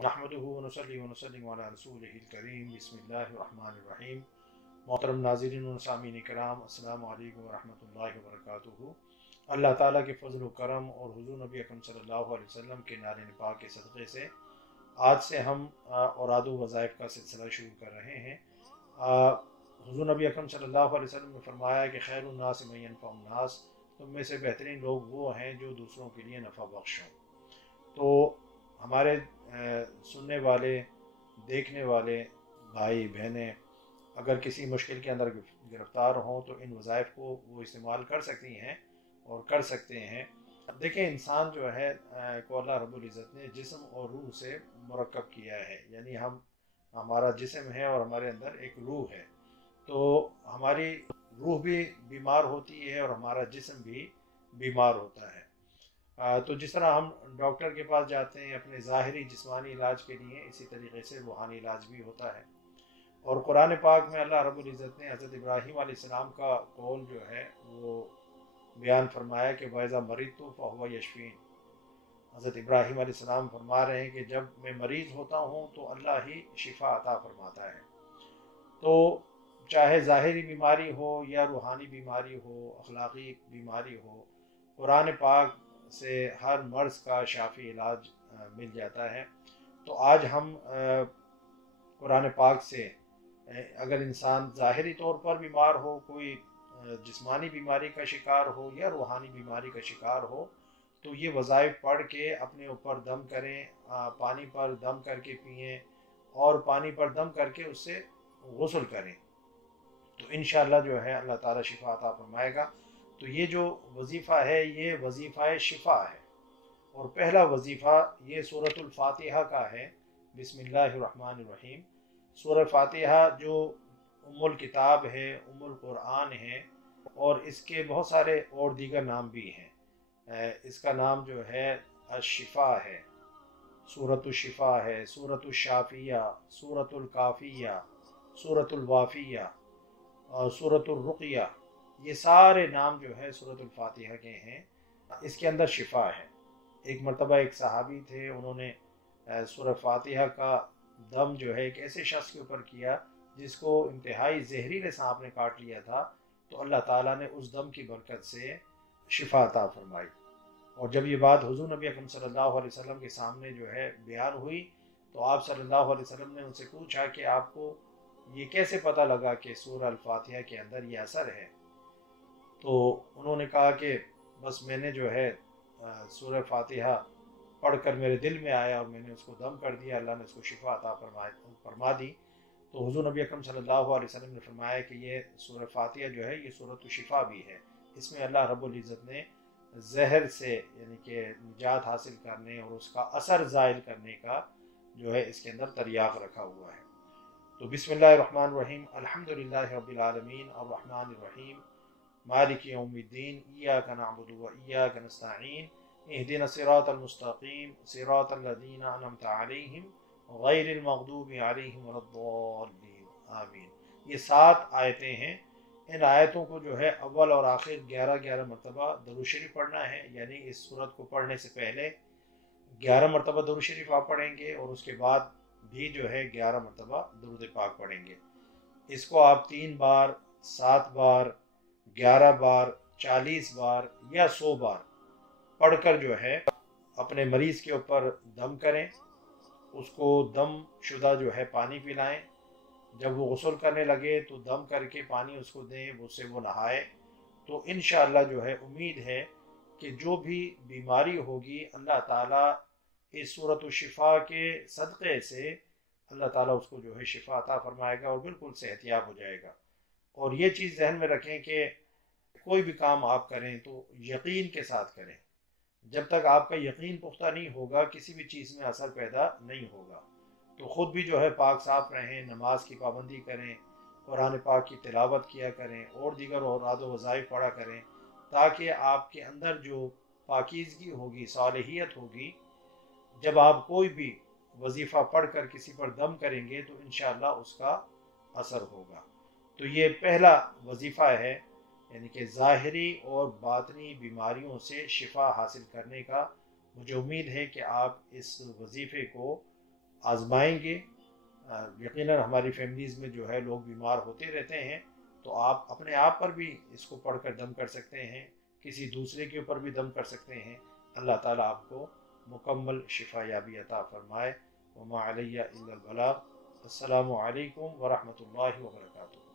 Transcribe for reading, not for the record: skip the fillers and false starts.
नहमदुहु व नसल्ली व नसल्लिमु अला रसूलिहिल करीम बिस्मिल्लाहिर रहमानिर रहीम। मोहतरम नाज़रीन व सामीन किराम, अस्सलामु अलैकुम व रहमतुल्लाहि व बरकातुहू। अल्लाह ताला के फजल व करम और हुज़ूर नबी अकरम सल्लल्लाहु अलैहि वसल्लम के नारे पाक के सदक़े से आज से हम औराद व वज़ाइफ का सिलसिला शुरू कर रहे हैं। हुज़ूर नबी अकरम सल्लल्लाहु अलैहि वसल्लम ने फरमाया कि खैरुन नास मन यनफ़उन नास, तुम में से बेहतरीन लोग वो हैं जो दूसरों के लिए नफ़ा बख्श हों। तो हमारे सुनने वाले, देखने वाले भाई बहनें अगर किसी मुश्किल के अंदर गिरफ्तार हों तो इन वज़ाइफ को वो इस्तेमाल कर सकती हैं और कर सकते हैं। देखें, इंसान जो है को अल्लाह रब्बुल इज़्ज़त ने जिस्म और रूह से मुरक्कब किया है, यानी हमारा जिस्म है और हमारे अंदर एक रूह है। तो हमारी रूह भी बीमार होती है और हमारा जिस्म भी बीमार होता है। तो जिस तरह हम डॉक्टर के पास जाते हैं अपने ज़ाहिरी जिस्मानी इलाज के लिए, इसी तरीके से रूहानी इलाज भी होता है। और कुरान पाक में अल्लाह रब्बुल इज़्ज़त ने हज़रत इब्राहीम अलैहिस्सलाम का कौल जो है वो बयान फरमाया कि वैज़ा मरीज़तु फ़हुव यशफ़ीन। हज़रत इब्राहीम अलैहिस्सलाम फरमा रहे हैं कि जब मैं मरीज़ होता हूँ तो अल्लाह ही शिफा अता फरमाता है। तो चाहे ज़ाहिरी बीमारी हो या रूहानी बीमारी हो, अखलाक़ी बीमारी हो, कुरान पाक से हर मर्ज़ का शाफ़ी इलाज मिल जाता है। तो आज हम कुरान पाक से अगर इंसान ज़ाहिरी तौर पर बीमार हो, कोई जिस्मानी बीमारी का शिकार हो या रूहानी बीमारी का शिकार हो, तो ये वज़ाइफ पढ़ के अपने ऊपर दम करें, पानी पर दम करके पिएँ और पानी पर दम करके उससे गुस्ल करें, तो इंशाअल्लाह जो है अल्लाह ताला शिफा अता फरमाएगा। तो ये जो वजीफ़ा है ये वजीफ़ा शिफा है। और पहला वजीफ़ा ये सूरतुल फातिहा का है, बिस्मिल्लाहिर रहमानिर रहीम। सूरह फातिहा जो उम्मुल किताब है, उम्मुल कुरान है, और इसके बहुत सारे और दीगर नाम भी हैं। इसका नाम जो है अशिफा है, सूरतुल शिफा है, सूरतुल शाफिया, सूरतुल काफिया, सूरतुल वाफिया और सूरतुल रुक़िया, ये सारे नाम जो है सूरतुल फातिहा के हैं। इसके अंदर शिफा है। एक मरतबा एक सहाबी थे, उन्होंने सूरह फातिहा का दम जो है एक ऐसे शख्स के ऊपर किया जिसको इंतहाई जहरीले सांप ने काट लिया था, तो अल्लाह ताला ने उस दम की बरकत से शिफा अता फरमाई। और जब ये बात हुज़ूर नबी अकरम सल्लल्लाहु अलैहि वसल्लम के सामने जो है बयान हुई, तो आप सल्लल्लाहु अलैहि वसल्लम ने उनसे पूछा कि आपको ये कैसे पता लगा कि सूरह अल-फातिहा के अंदर ये असर है? तो उन्होंने कहा कि बस मैंने जो है सूरह फातिहा पढ़कर मेरे दिल में आया और मैंने उसको दम कर दिया, अल्लाह ने उसको शिफा अता फरमा दी। तो हुज़ूर नबी अकरम सल्लल्लाहु अलैहि वसल्लम ने फरमाया कि ये सूरह फातिहा जो है ये सूरत शिफा भी है। इसमें अल्लाह रब्बुल इज़्ज़त ने जहर से यानी कि निजात हासिल करने और उसका असर ज़ाइल करने का जो है इसके अंदर तरियाक़ रखा हुआ है। तो बिस्मिल्लाहिर रहमानिर रहीम, अल्हम्दुलिल्लाहि रब्बिल आलमीन, अर्रहमानिर रहीम, मालिकि यौमिद्दीन, इय्याका नअबुदु व इय्याका नस्तईन, इहदिनस सिरातल मुस्तक़ीम, सिरातल लज़ीना अनअमता अलैहिम गैरिल मग़दूबि अलैहिम वलद्दाल्लीन, आमीन। ये 7 आयतें हैं। इन आयतों को जो है अव्वल और आखिर 11-11 मरतबा दरूद शरीफ पढ़ना है, यानी इस सूरत को पढ़ने से पहले 11 मरतबा दरूद शरीफ आप पढ़ेंगे और उसके बाद भी जो है 11 मरतबा दरूद पाक पढ़ेंगे। इसको आप 3 बार, 7 बार, 11 बार, 40 बार या 100 बार पढ़कर जो है अपने मरीज़ के ऊपर दम करें, उसको दम शुदा जो है पानी पिलाएं। जब वो गुस्ल करने लगे तो दम करके पानी उसको दें, उससे वो नहाए। तो इंशाअल्लाह जो है उम्मीद है कि जो भी बीमारी होगी अल्लाह ताला इस सूरत शिफा के सदक़े से अल्लाह ताला उसको जो है शिफा अता फरमाएगा और बिल्कुल सेहतियाब हो जाएगा। और ये चीज़ ज़हन में रखें कि कोई भी काम आप करें तो यकीन के साथ करें। जब तक आपका यकीन पुख्ता नहीं होगा किसी भी चीज़ में असर पैदा नहीं होगा। तो ख़ुद भी जो है पाक साफ रहें, नमाज की पाबंदी करें, कुरान पाक की तिलावत किया करें और दीगर औराद वज़ाइफ पढ़ा करें, ताकि आपके अंदर जो पाकीज़गी होगी, सालिहियत होगी, जब आप कोई भी वजीफ़ा पढ़ कर किसी पर दम करेंगे तो इंशाअल्लाह उसका असर होगा। तो ये पहला वजीफ़ा है, यानी कि ज़ाहिरी और बातनी बीमारियों से शिफा हासिल करने का। मुझे उम्मीद है कि आप इस वजीफ़े को आजमाएंगे। यकीनन हमारी फैमिलीज़ में जो है लोग बीमार होते रहते हैं, तो आप अपने आप पर भी इसको पढ़कर दम कर सकते हैं, किसी दूसरे के ऊपर भी दम कर सकते हैं। अल्लाह ताला आपको मुकम्मल शिफा याबी अता फरमाए। वमा अलैया इल्लल बलाग। अस्सलामु अलैकुम व रहमतुल्लाहि व बरकातुहू।